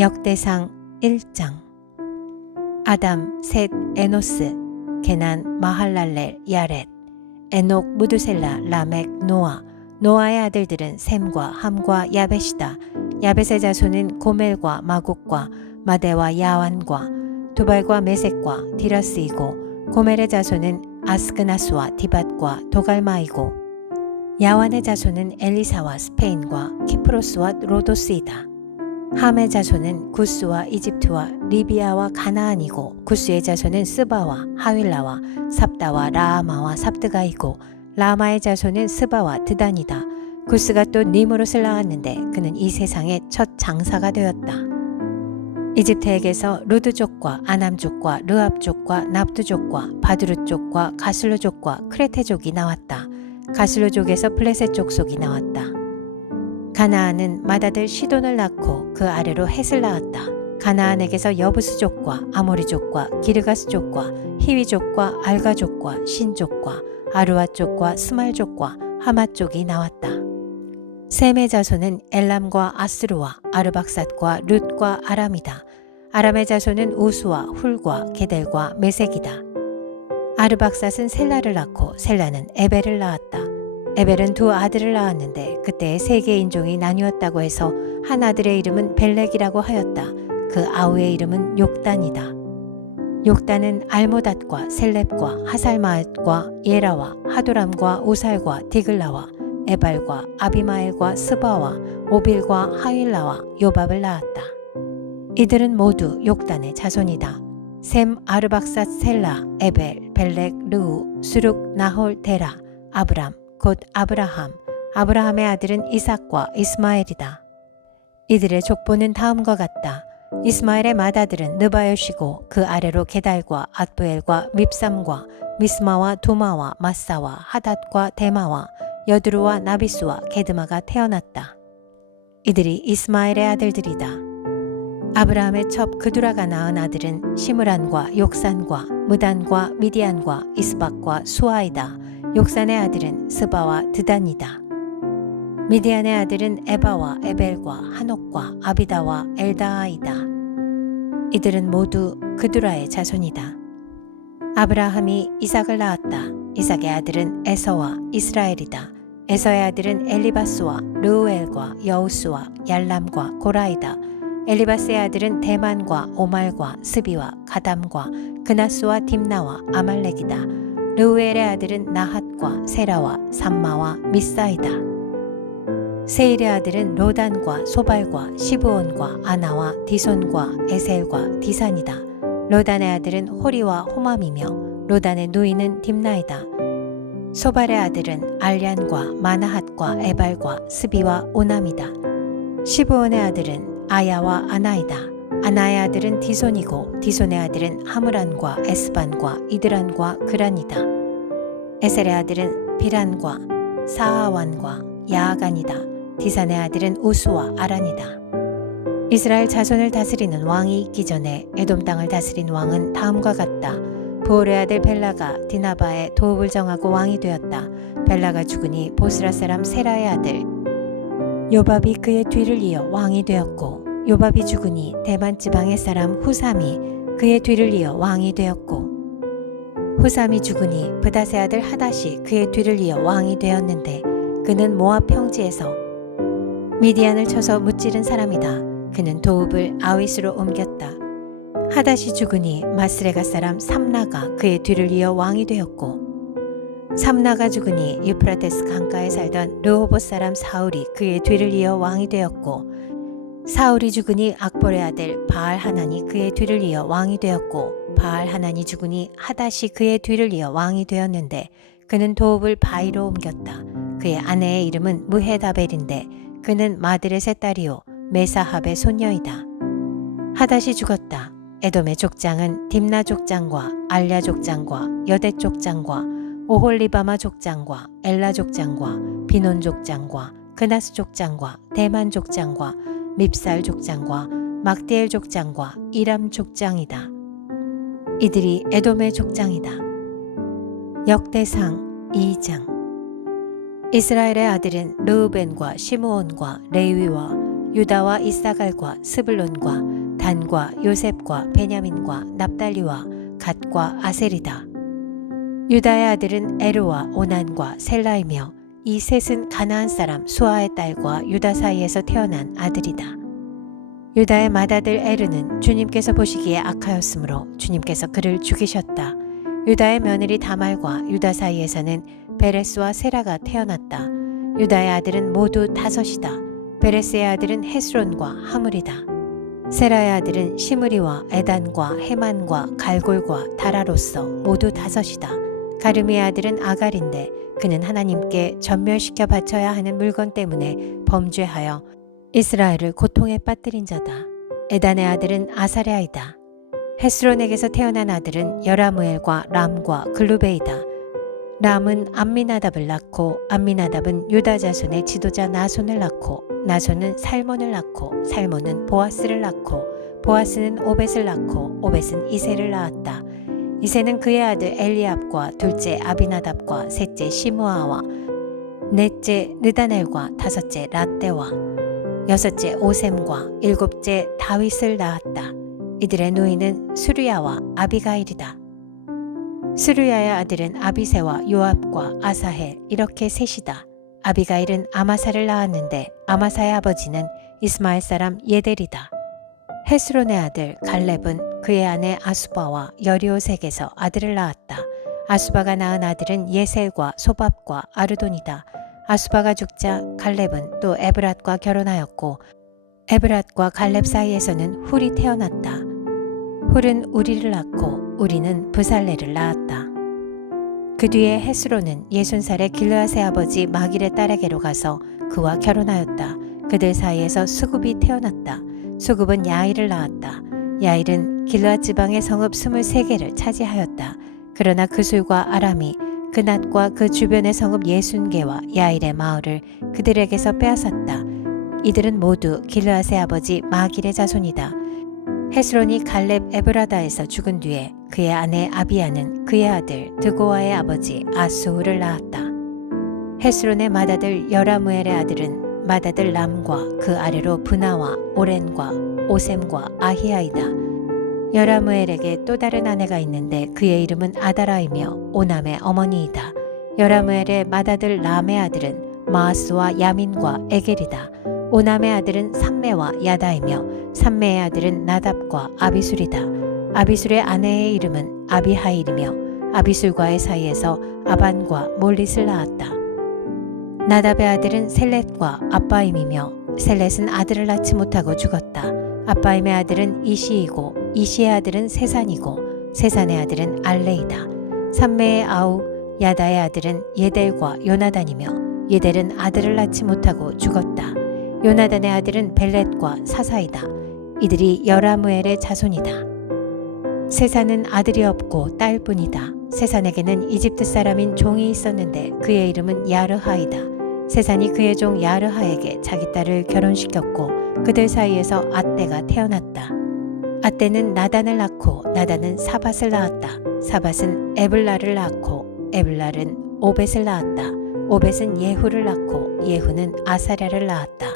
역대상 1장. 아담, 셋, 에노스, 게난, 마할랄렐, 야렛, 에녹, 무두셀라, 라멕, 노아. 노아의 아들들은 셈과 함과 야벳이다. 야벳의 자손은 고멜과 마국과 마대와 야완과 두발과 메섹과 디라스이고, 고멜의 자손은 아스그나스와 디밧과 도갈마이고, 야완의 자손은 엘리사와 스페인과 키프로스와 로도스이다. 함의 자손은 구스와 이집트와 리비아와 가나안이고, 구스의 자손은 스바와 하윌라와 삽다와 라아마와 삽드가이고, 라마의 자손은 스바와 드단이다. 구스가 또 니므롯을 낳았는데 그는 이 세상의 첫 장사가 되었다. 이집트에게서 루드족과 아남족과 르압족과 납두족과 바두르족과 가슬루족과 크레테족이 나왔다. 가슬루족에서 블레셋 족속이 나왔다. 가나안은 맏아들 시돈을 낳고 그 아래로 헷을 낳았다. 가나안에게서 여부스족과 아모리족과 기르가스족과 히위족과 알가족과 신족과 아루아족과 스말족과 하맛족이 나왔다. 셈의 자손은 엘람과 아스루와 아르박삿과 룻과 아람이다. 아람의 자손은 우수와 훌과 게델과 메색이다. 아르박삿은 셀라를 낳고 셀라는 에벨을 낳았다. 에벨은 두 아들을 낳았는데 그때 세 개의 인종이 나뉘었다고 해서 한 아들의 이름은 벨렉이라고 하였다. 그 아우의 이름은 욕단이다. 욕단은 알모닷과 셀렙과 하살마읒과 예라와 하도람과 우살과 디글라와 에발과 아비마엘과 스바와 오빌과 하윌라와 요밥을 낳았다. 이들은 모두 욕단의 자손이다. 셈, 아르박삿, 셀라, 에벨, 벨렉, 르우, 수룩, 나홀, 데라, 아브람, 곧 아브라함. 아브라함의 아들은 이삭과 이스마엘이다. 이들의 족보는 다음과 같다. 이스마엘의 맏아들은 느바요시고 그 아래로 게달과 앗부엘과 밉삼과 미스마와 두마와 마사와 하닷과 데마와 여드루와 나비스와 게드마가 태어났다. 이들이 이스마엘의 아들들이다. 아브라함의 첩 그두라가 낳은 아들은 시므란과 욕산과 무단과 미디안과 이스박과 수아이다. 욕산의 아들은 스바와 드단이다. 미디안의 아들은 에바와 에벨과 한옥과 아비다와 엘다아이다. 이들은 모두 그두라의 자손이다. 아브라함이 이삭을 낳았다. 이삭의 아들은 에서와 이스라엘이다. 에서의 아들은 엘리바스와 르우엘과 여우스와 얄람과 고라이다. 엘리바스의 아들은 대만과 오말과 스비와 가담과 그나스와 딥나와 아말렉이다. 르우엘의 아들은 나핫과 세라와 삼마와 미사이다. 세일의 아들은 로단과 소발과 시브온과 아나와 디손과 에셀과 디산이다. 로단의 아들은 호리와 호맘이며 로단의 누이는 딥나이다. 소발의 아들은 알얀과 마나핫과 에발과 스비와 오남이다. 시브온의 아들은 아야와 아나이다. 아나의 아들은 디손이고 디손의 아들은 하므란과 에스반과 이드란과 그란이다. 에셀의 아들은 비란과 사하완과 야아간이다. 디산의 아들은 우수와 아란이다. 이스라엘 자손을 다스리는 왕이 있기 전에 에돔 땅을 다스린 왕은 다음과 같다. 부올의 아들 벨라가 디나바에 도읍을 정하고 왕이 되었다. 벨라가 죽으니 보스라 사람 세라의 아들 요밥이 그의 뒤를 이어 왕이 되었고, 요밥이 죽으니 대만 지방의 사람 후삼이 그의 뒤를 이어 왕이 되었고, 후삼이 죽으니 브닷의 아들 하닷이 그의 뒤를 이어 왕이 되었는데 그는 모압 평지에서 미디안을 쳐서 무찌른 사람이다. 그는 도읍을 아윗으로 옮겼다. 하닷이 죽으니 마스레가 사람 삼나가 그의 뒤를 이어 왕이 되었고, 삼나가 죽으니 유프라테스 강가에 살던 르호봇 사람 사울이 그의 뒤를 이어 왕이 되었고, 사울이 죽으니 악볼의 아들 바알 하난이 그의 뒤를 이어 왕이 되었고, 바알 하난이 죽으니 하닷이 그의 뒤를 이어 왕이 되었는데 그는 도읍을 바이로 옮겼다. 그의 아내의 이름은 무헤다벨인데 그는 마드렛의 딸이요 메사합의 손녀이다. 하닷이 죽었다. 에돔의 족장은 딥나 족장과 알랴 족장과 여대 족장과 오홀리바마 족장과 엘라 족장과 비논 족장과 그나스 족장과 대만 족장과 밉살 족장과 막디엘 족장과 이람 족장이다. 이들이 에돔의 족장이다. 역대상 2장. 이스라엘의 아들은 르우벤과 시므온과 레위와 유다와 이사갈과 스불론과 단과 요셉과 베냐민과 납달리와 갓과 아셀이다. 유다의 아들은 에르와 오난과 셀라이며 이 셋은 가나안 사람 수아의 딸과 유다 사이에서 태어난 아들이다. 유다의 맏아들 에르는 주님께서 보시기에 악하였으므로 주님께서 그를 죽이셨다. 유다의 며느리 다말과 유다 사이에서는 베레스와 세라가 태어났다. 유다의 아들은 모두 다섯이다. 베레스의 아들은 헤스론과 하물이다. 세라의 아들은 시므리와 에단과 헤만과 갈골과 다라로서 모두 다섯이다. 가르미의 아들은 아갈인데 그는 하나님께 전멸시켜 바쳐야 하는 물건 때문에 범죄하여 이스라엘을 고통에 빠뜨린 자다. 에단의 아들은 아사랴이다. 헤스론에게서 태어난 아들은 여라무엘과 람과 글루베이다. 람은 암미나답을 낳고 암미나답은 유다 자손의 지도자 나손을 낳고 나손은 살몬을 낳고 살몬은 보아스를 낳고 보아스는 오벳을 낳고 오벳은 이새를 낳았다. 이새는 그의 아들 엘리압과 둘째 아비나답과 셋째 시므아와 넷째 느다넬과 다섯째 라떼와 여섯째 오셈과 일곱째 다윗을 낳았다. 이들의 누이는 수르야와 아비가일이다. 수르야의 아들은 아비새와 요압과 아사헬 이렇게 셋이다. 아비가일은 아마사를 낳았는데 아마사의 아버지는 이스마엘 사람 예델이다. 헤스론의 아들 갈렙은 그의 아내 아수바와 여리오색에서 아들을 낳았다. 아수바가 낳은 아들은 예셀과 소밥과 아르돈이다. 아수바가 죽자 갈렙은 또 에브랏과 결혼하였고 에브랏과 갈렙 사이에서는 훌이 태어났다. 훌은 우리를 낳고 우리는 브살레를 낳았다. 그 뒤에 헤스론은 60살의 길르앗의 아버지 마길의 딸에게로 가서 그와 결혼하였다. 그들 사이에서 수굽이 태어났다. 수굽은 야일을 낳았다. 야일은 길르앗 지방의 성읍 23개를 차지하였다. 그러나 그술과 아람이 그낫과 그 주변의 성읍 60개와 야일의 마을을 그들에게서 빼앗았다. 이들은 모두 길르앗의 아버지 마길의 자손이다. 헤스론이 갈렙 에브라다에서 죽은 뒤에 그의 아내 아비야는 그의 아들 드고아의 아버지 아스후를 낳았다. 헤스론의 맏아들 여라무엘의 아들은 맏아들 람과 그 아래로 브나와 오렌과 오셈과 아히야이다. 여라무엘에게 또 다른 아내가 있는데 그의 이름은 아다라이며 오남의 어머니이다. 여라무엘의 맏아들 람의 아들은 마아스와 야민과 에겔이다. 오남의 아들은 삼메와 야다이며 삼메의 아들은 나답과 아비술이다. 아비술의 아내의 이름은 아비하일이며 아비술과의 사이에서 아반과 몰릿을 낳았다. 나답의 아들은 셀렛과 아빠임이며 셀렛은 아들을 낳지 못하고 죽었다. 아빠임의 아들은 이시이고 이시의 아들은 세산이고 세산의 아들은 알레이다. 삼메의 아우 야다의 아들은 예델과 요나단이며 예델은 아들을 낳지 못하고 죽었다. 요나단의 아들은 벨렛과 사사이다. 이들이 여라무엘의 자손이다. 세산은 아들이 없고 딸뿐이다. 세산에게는 이집트 사람인 종이 있었는데 그의 이름은 야르하이다. 세산이 그의 종 야르하에게 자기 딸을 결혼시켰고 그들 사이에서 아떼가 태어났다. 아떼는 나단을 낳고 나단은 사밧을 낳았다. 사밧은 에블라를 낳고 에블라는 오벳을 낳았다. 오벳은 예후를 낳고 예후는 아사랴를 낳았다.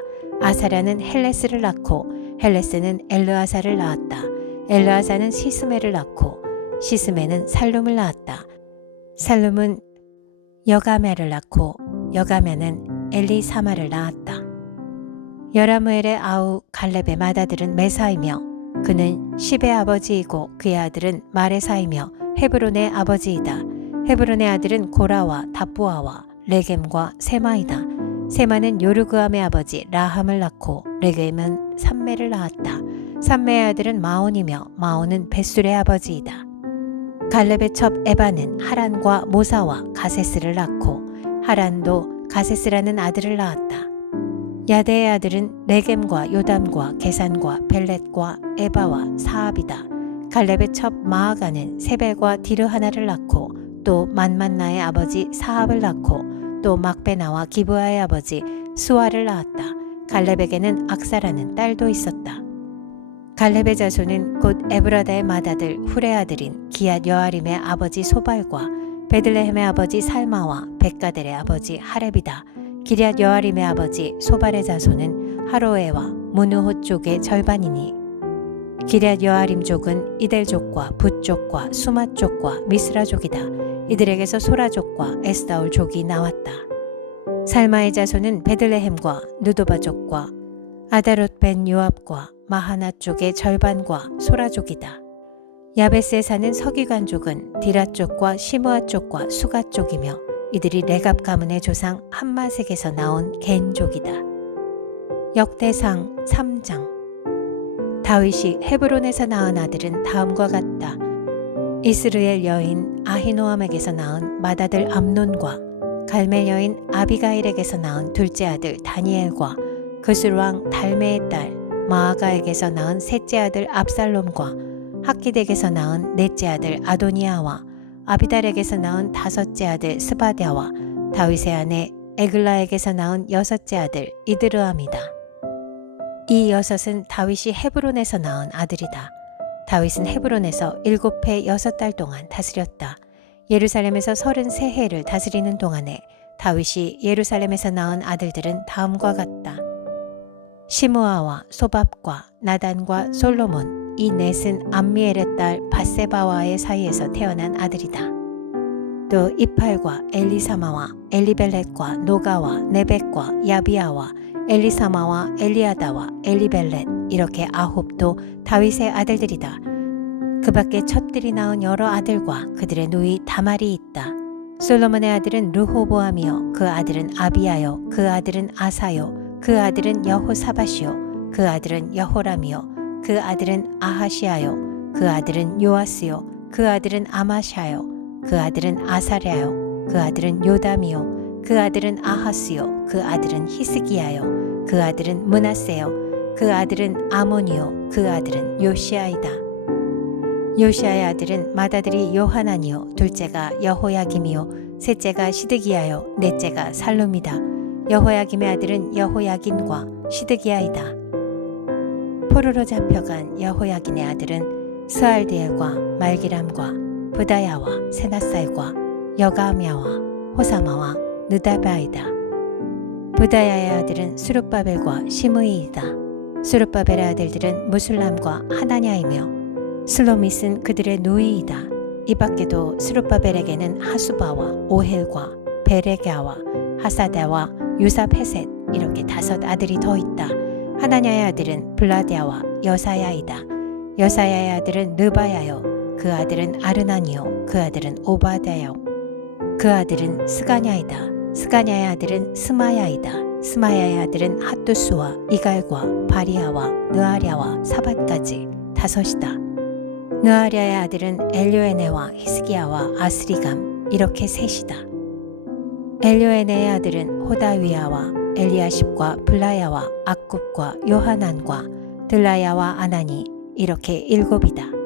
아사랴는 헬레스를 낳고 헬레스는 엘르아사를 낳았다. 엘르아사는 시스메를 낳고 시스메는 살룸을 낳았다. 살룸은 여가메를 낳고 여가메는 엘리사마를 낳았다. 여라무엘의 아우 갈렙의 맏아들은 메사이며 그는 십의 아버지이고 그의 아들은 마레사이며 헤브론의 아버지이다. 헤브론의 아들은 고라와 다부아와 레겜과 세마이다. 세마는 요르그암의 아버지 라함을 낳고 레겜은 삼메를 낳았다. 삼메의 아들은 마온이며 마온은 벳술의 아버지이다. 갈렙의 첩 에바는 하란과 모사와 가세스를 낳고 하란도 가세스라는 아들을 낳았다. 야데의 아들은 레겜과 요담과 게산과 벨렛과 에바와 사압이다. 갈렙의 첩 마아가는 세벨과 디르하나를 낳고 또 만만나의 아버지 사압을 낳고 또 막베나와 기브아의 아버지 수아를 낳았다. 갈렙에게는 악사라는 딸도 있었다. 갈렙의 자손은 곧 에브라다의 맏아들 훌의 아들인 기앗 여아림의 아버지 소발과 베들레헴의 아버지 살마와 백가델의 아버지 하렙이다. 기럇 여아림의 아버지 소발의 자손은 하로에와 무누호 쪽의 절반이니 기럇 여아림족은 이델족과 붓족과 수맛족과 미스라족이다. 이들에게서 소라족과 에스다올족이 나왔다. 살마의 자손은 베들레헴과 누도바족과 아다롯 벤 요압과 마하나 쪽의 절반과 소라족이다. 야베스에 사는 서기관족은 디라 쪽과 시므아 쪽과 수가 쪽이며 이들이 레갑 가문의 조상 함마색에서 나온 겐족이다. 역대상 3장. 다윗이 헤브론에서 낳은 아들은 다음과 같다. 이스르엘 여인 아히노암에게서 낳은 맏아들 암논과 갈멜 여인 아비가일에게서 낳은 둘째 아들 다니엘과 그술 왕 달메의 딸 마아가에게서 낳은 셋째 아들 압살롬과 학기덱에서 낳은 넷째 아들 아도니아와 아비달에게서 낳은 다섯째 아들 스바랴와 다윗의 아내 에글라에게서 낳은 여섯째 아들 이드르암이다. 이 여섯은 다윗이 헤브론에서 낳은 아들이다. 다윗은 헤브론에서 7해 6달 동안 다스렸다. 예루살렘에서 33해를 다스리는 동안에 다윗이 예루살렘에서 낳은 아들들은 다음과 같다. 시므아와 소밥과 나단과 솔로몬, 이 넷은 암미엘의 딸 바세바와의 사이에서 태어난 아들이다. 또 이팔과 엘리사마와 엘리벨렛과 노가와 네벡과 야비아와 엘리사마와 엘리아다와 엘리벨렛, 이렇게 9도 다윗의 아들들이다. 그 밖에 첩들이 낳은 여러 아들과 그들의 누이 다말이 있다. 솔로몬의 아들은 르호보암이요, 그 아들은 아비야요, 그 아들은 아사요, 그 아들은 여호사밧이요, 그 아들은 여호람이요, 그 아들은 아하시아요, 그 아들은 요아스요, 그 아들은 아마샤요, 그 아들은 아사랴요, 그 아들은 요담이요, 그 아들은 아하스요, 그 아들은 히스기야요, 그 아들은 므낫세요, 그 아들은 아몬이요, 그 아들은 요시아이다. 요시아의 아들은 맏아들이 요하나니요, 둘째가 여호야김이요, 셋째가 시드기야요, 넷째가 살룸이다. 여호야김의 아들은 여호야긴과 시드기야이다. 포로로 잡혀간 여호야긴의 아들은 스알디엘과 말기람과 브다야와 세나살과 여가미야와 호사마와 느다바이다. 브다야의 아들은 수룹바벨과 시므이이다. 수룹바벨의 아들들은 무술람과 하나냐이며 슬로밋은 그들의 누이이다. 이 밖에도 스룹바벨에게는 하수바와 오헬과 베레갸와 하사다와 유사페셋, 이렇게 5 아들이 더 있다. 하나냐의 아들은 블라디아와 여사야이다. 여사야의 아들은 느바야요, 그 아들은 아르나니요, 그 아들은 오바다요, 그 아들은 스가냐이다. 스가냐의 아들은 스마야이다. 스마야의 아들은 핫두스와 이갈과 바리아와 느아랴와 사밧까지 5이다. 느아랴의 아들은 엘요에네와 히스기야와 아스리감, 이렇게 3이다. 엘요에네의 아들은 호다위야와 엘리야십과 블라야와 악굽과 요하난과 들라야와 아나니, 이렇게 7이다.